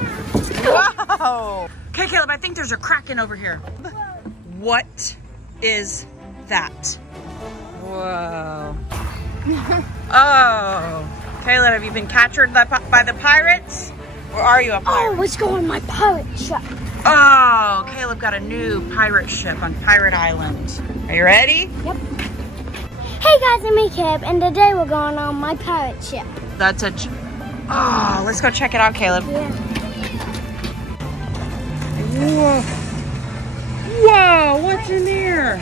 Whoa. Okay, Caleb, I think there's a kraken over here. What is that? Whoa. Oh. Caleb, have you been captured by the pirates? Or are you a pirate? Oh, let's go on my pirate ship. Oh, Caleb got a new pirate ship on Pirate Island. Are you ready? Yep. Hey guys, I'm me, Caleb, and today we're going on my pirate ship. That's a... Oh, let's go check it out, Caleb. Yeah. Whoa. Whoa, what's in there?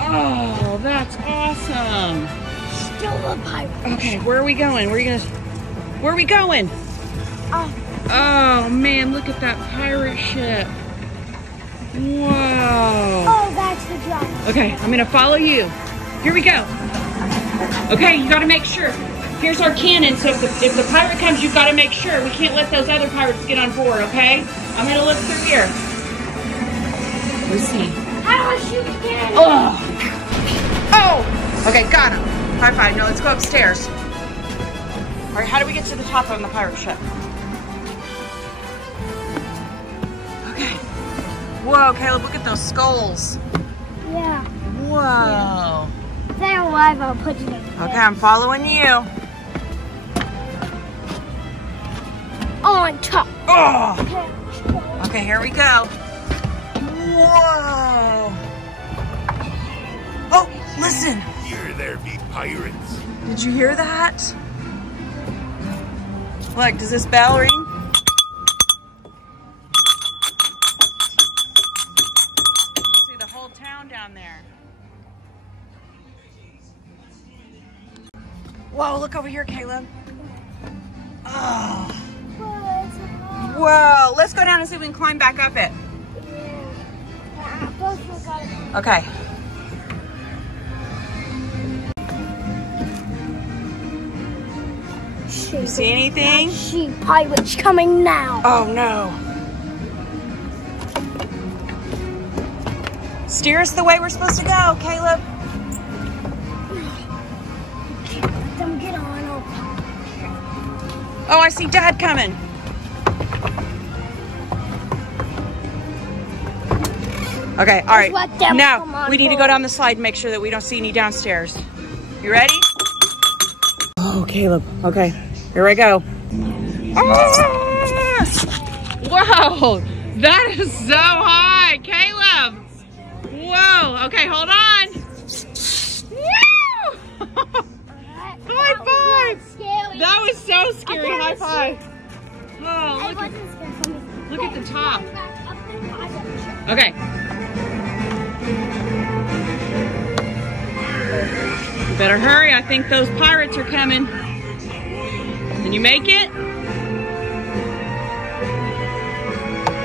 Oh, that's awesome. Still a pirate. Okay, where are we going? Where are we going? Oh man, look at that pirate ship. Whoa. Oh, that's the drum. Okay, I'm gonna follow you. Here we go. Okay, you gotta make sure. Here's our cannon, so if the pirate comes, you've gotta make sure. We can't let those other pirates get on board, okay? I'm gonna look through here. Let's see. How do I shoot the cannon? Oh! Oh! Okay, got him. High five. No, let's go upstairs. All right, how do we get to the top of the pirate ship? Okay. Whoa, Caleb, look at those skulls. Yeah. Whoa. Yeah. If they're alive, I'll put you in. Okay, I'm following you. On top. Oh! Okay, here we go. Whoa! Oh, listen. Here there be pirates. Did you hear that? Look, does this bell ring? You see the whole town down there. Whoa, look over here, Caleb. Oh. Whoa, let's go down and see if we can climb back up it. Okay. You see anything? She pirates coming now. Oh no. Steer us the way we're supposed to go, Caleb. Let them get on. Oh, I see Dad coming. Okay, all right. Now, we need to go down the slide and make sure that we don't see any downstairs. You ready? Oh, Caleb. Okay, here I go. Ah! Whoa, that is so high, Caleb. Whoa, okay, hold on. Woo! High five. That was so scary. High five. Oh, look at the top. Okay. You better hurry. I think those pirates are coming. Can you make it?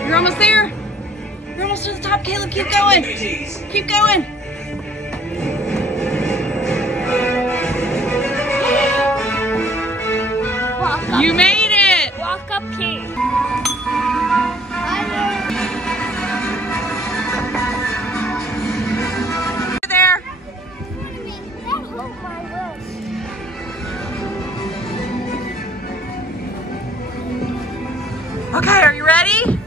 You're almost there. You're almost to the top, Caleb. Keep going. Keep going. You made it. Walk up here. Okay, are you ready?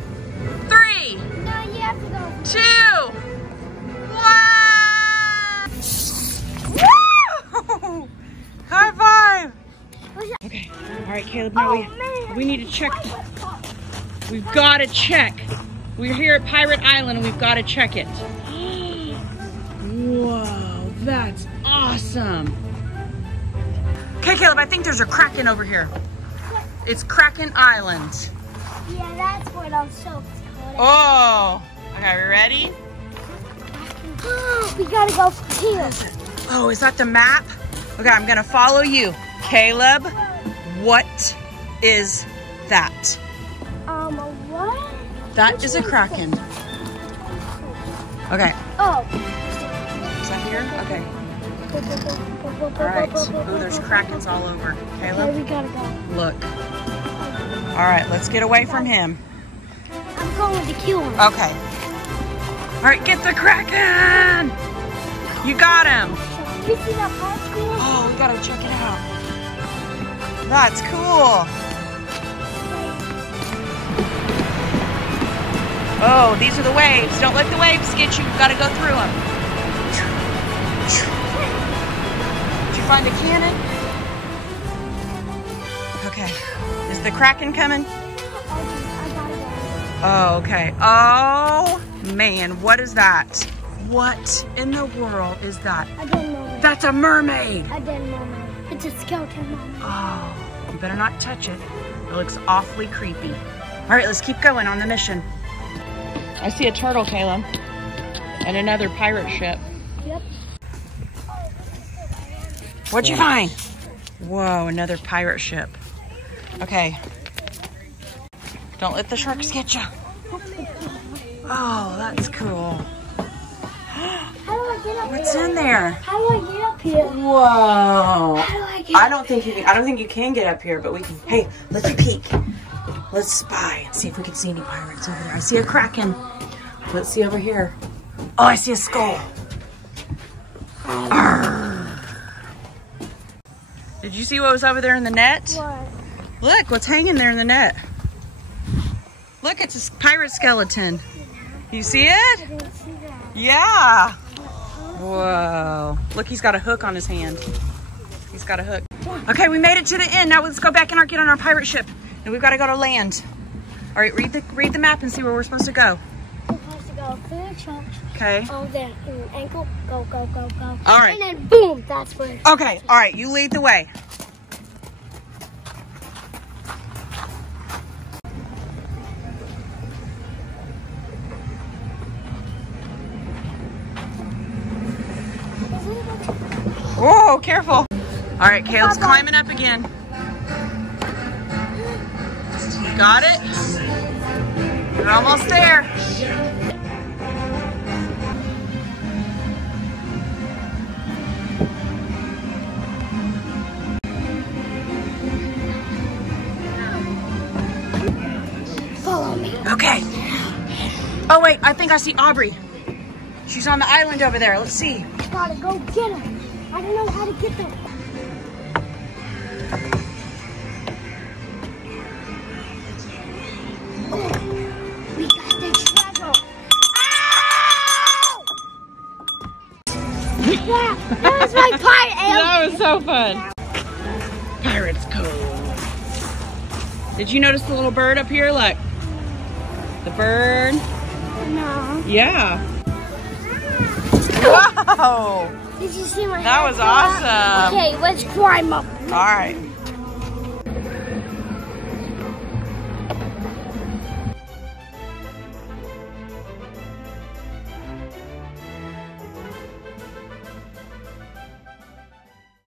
3, No, you have to go. 2, 1. Woo! High five! Okay, all right, Caleb, now we need to check. We've got to check. We're here at Pirate Island and we've got to check it. Whoa, that's awesome. Okay, Caleb, I think there's a kraken over here. It's Kraken Island. Yeah, that's what I'm so excited. Oh, okay, are we ready? We gotta go here. Oh, is that the map? Okay, I'm gonna follow you. Caleb, what is that? What? That is a kraken. Okay. Oh. Is that here? Okay. All right. Oh, there's krakens all over. Caleb? Okay, we gotta go. Look. All right, let's get away from him. I'm going to kill him. Okay. All right, get the kraken! You got him. You see that part school? Oh, we gotta check it out. That's cool. Oh, these are the waves. Don't let the waves get you. You've got to go through them. Did you find the cannon? Okay. Is the kraken coming? Oh, okay. Oh, man. What is that? What in the world is that? A dead mermaid. That's a mermaid. A dead mermaid. It's a skeleton mermaid. Oh, you better not touch it. It looks awfully creepy. All right, let's keep going on the mission. I see a turtle, Caleb, and another pirate ship. Yep. What'd you find? Whoa, another pirate ship. Okay. Don't let the sharks get you. Oh, that's cool. How do I get up What's here? in there? How do I get up here? Whoa. How do I get I don't think you can get up here, but we can. Hey, let's peek. Let's spy and see if we can see any pirates over there. I see a kraken. Let's see over here. Oh, I see a skull. Arr. Did you see what was over there in the net? What? Look, what's hanging there in the net. Look, it's a pirate skeleton. You see I it? didn't see that. Yeah. Whoa. Look, he's got a hook on his hand. He's got a hook. Okay, we made it to the end. Now let's go back and get on our pirate ship. And we've got to go to land. All right, read the map and see where we're supposed to go. We're supposed to go through the church. Okay. Oh, then ankle, go, go, go, go. All right. And then boom, that's where. Okay, all right, you lead the way. Whoa, careful. All right, Caleb's climbing up again. Got it? You're almost there. Follow me. Okay. Oh, wait, I think I see Aubrey. She's on the island over there. Let's see. Gotta go get her. I don't know how to get them. Oh, we got the treasure. Ow! Yeah, that was my part. That was so fun. Pirates Cove. Did you notice the little bird up here? Look. The bird. No. Yeah. Whoa. Did you see my That was awesome. Okay, let's climb up. All right.